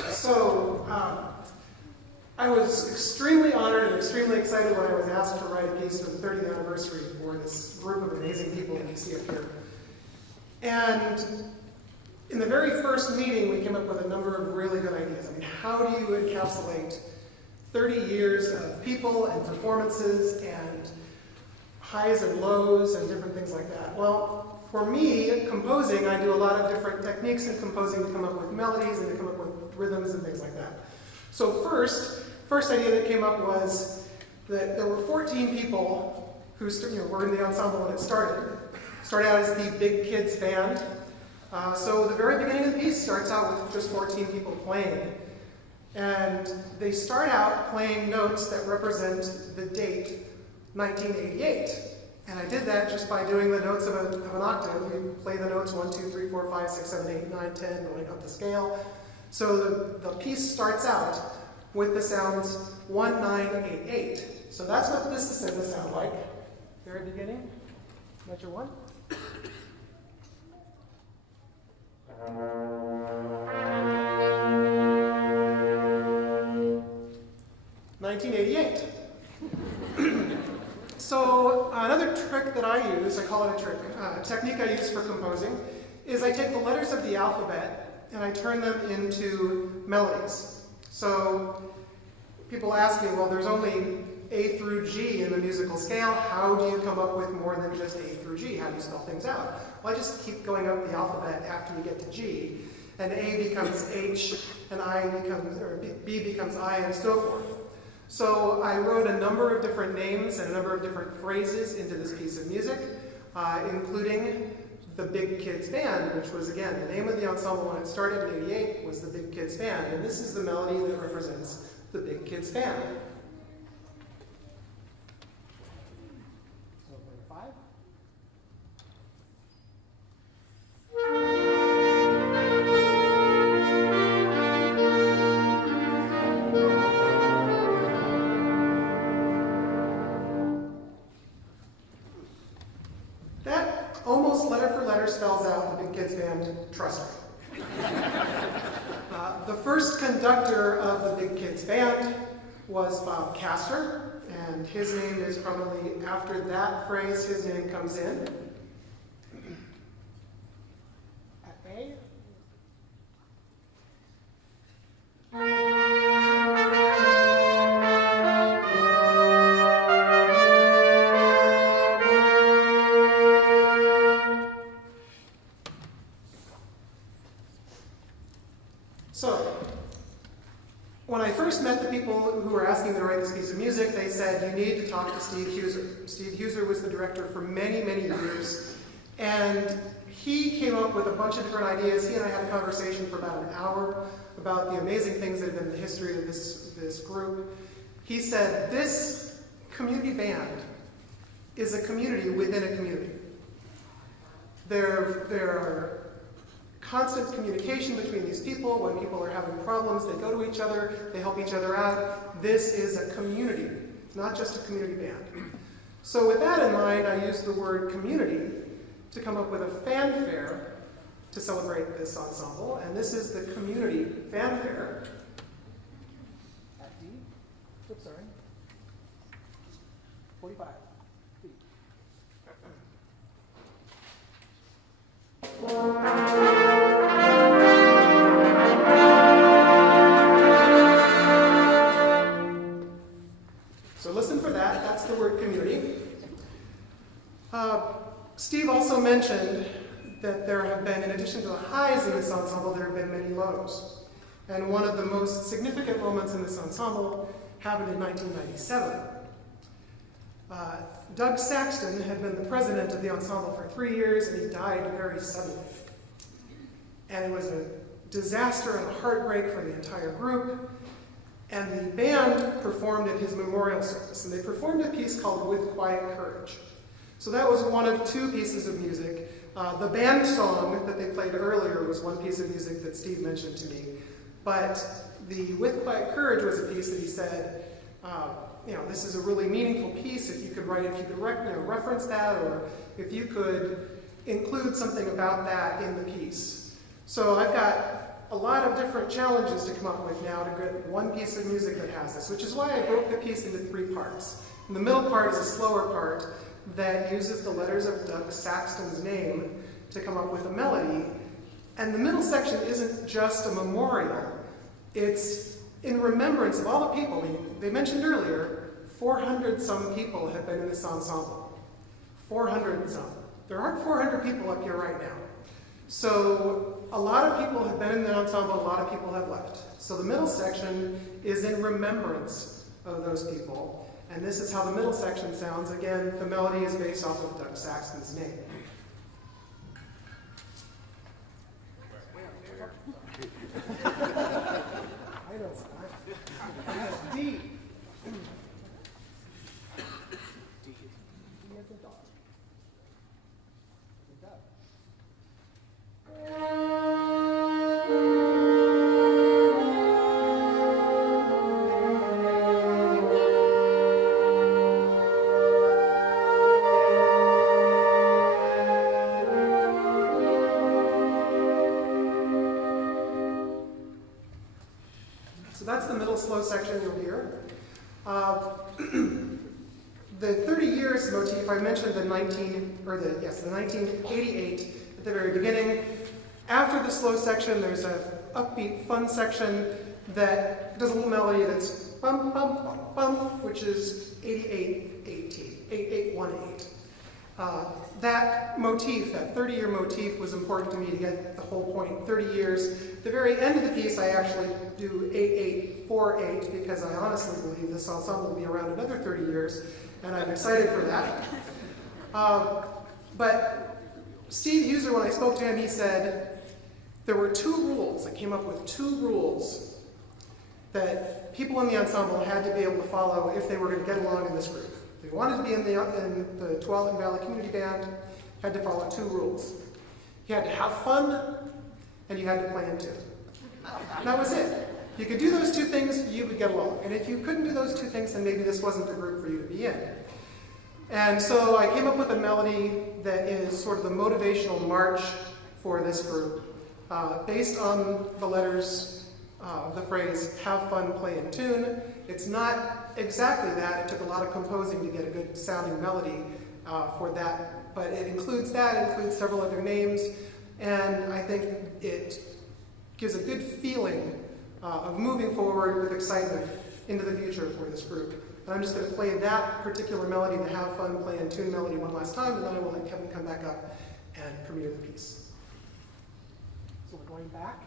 So, I was extremely honored and extremely excited when I was asked to write a piece for the 30th anniversary for this group of amazing people that you see up here. And in the very first meeting, we came up with a number of really good ideas. I mean, how do you encapsulate 30 years of people and performances and highs and lows and different things like that? Well, for me, composing, I do a lot of different techniques in composing to come up with melodies and to come up with rhythms and things like that. So first idea that came up was that there were 14 people who were in the ensemble when it started. Started out as the Big Kids Band. So the very beginning of the piece starts out with just 14 people playing. And they start out playing notes that represent the date 1988. And I did that just by doing the notes of an octave. You play the notes 1, 2, 3, 4, 5, 6, 7, 8, 9, 10, going up the scale. So the piece starts out with the sounds 1, 9, 8, 8. So that's what this is going to sound like. Very beginning, measure 1. 1988. So another trick that I use, I call it a trick, a technique I use for composing, is I take the letters of the alphabet and I turn them into melodies. So people ask me, well, there's only A through G in the musical scale. How do you come up with more than just A through G? How do you spell things out? Well, I just keep going up the alphabet after you get to G, and A becomes H, and B becomes I, and so forth. So I wrote a number of different names and a number of different phrases into this piece of music, including the Big Kids Band, which was, again, the name of the ensemble when it started in '88 was the Big Kids Band, and this is the melody that represents the Big Kids Band. So, 5. That almost letter for letter spells out the Big Kids Band, trust me. The first conductor of the Big Kids Band was Bob Castor, and his name is probably, after that phrase, his name comes in. At A. So, when I first met the people who were asking me to write this piece of music, they said, you need to talk to Steve Huser. Steve Huser was the director for many, many years, and he came up with a bunch of different ideas. He and I had a conversation for about an hour about the amazing things that have been in the history of this group. He said, this community band is a community within a community. There are constant communication between these people. When people are having problems, they go to each other, they help each other out. This is a community, not just a community band. So with that in mind, I used the word community to come up with a fanfare to celebrate this ensemble, and this is the community fanfare. At D, oops, sorry, 45. D. So listen for that, that's the word community. Steve also mentioned that there have been, in addition to the highs in this ensemble, there have been many lows. And one of the most significant moments in this ensemble happened in 1997. Doug Saxton had been the president of the ensemble for 3 years, and he died very suddenly. And it was a disaster and a heartbreak for the entire group. And the band performed at his memorial service, and they performed a piece called With Quiet Courage. So that was one of two pieces of music. The band song that they played earlier was one piece of music that Steve mentioned to me. But the With Quiet Courage was a piece that he said, this is a really meaningful piece. If you could reference that, or if you could include something about that in the piece. So I've got a lot of different challenges to come up with now to get one piece of music that has this, which is why I broke the piece into 3 parts. And the middle part is a slower part that uses the letters of Doug Saxton's name to come up with a melody. And the middle section isn't just a memorial. It's in remembrance of all the people. They mentioned earlier, 400 some people have been in this ensemble. 400 and some. There aren't 400 people up here right now. So a lot of people have been in the ensemble, a lot of people have left. So the middle section is in remembrance of those people. And this is how the middle section sounds. Again, the melody is based off of Doug Saxton's name. I don't know. D. D as a dog. That's the middle slow section you'll hear. The 30 years motif, I mentioned the 1988 at the very beginning. After the slow section, there's an upbeat, fun section that does a little melody that's bum, bum, bum, bum, which is 8818. That motif, that 30-year motif, was important to me to get the whole point. 30 years. At the very end of the piece, I actually do 8848 because I honestly believe this ensemble will be around another 30 years, and I'm excited for that. But Steve User, when I spoke to him, he said there were 2 rules. I came up with 2 rules that people in the ensemble had to be able to follow if they were going to get along in this group. If they wanted to be in the Tualatin Valley Community Band, had to follow 2 rules. You had to have fun, and you had to play in tune. That was it. If you could do those 2 things, you would get along. And if you couldn't do those 2 things, then maybe this wasn't the group for you to be in. And so I came up with a melody that is sort of the motivational march for this group, based on the letters, the phrase, have fun, play in tune. It's not exactly that. It took a lot of composing to get a good sounding melody for that. But it includes that, it includes several other names, and I think it gives a good feeling of moving forward with excitement into the future for this group. And I'm just going to play that particular melody, the Have Fun, Play and Tune melody, one last time, and then I will let Kevin come back up and premiere the piece. So we're going back.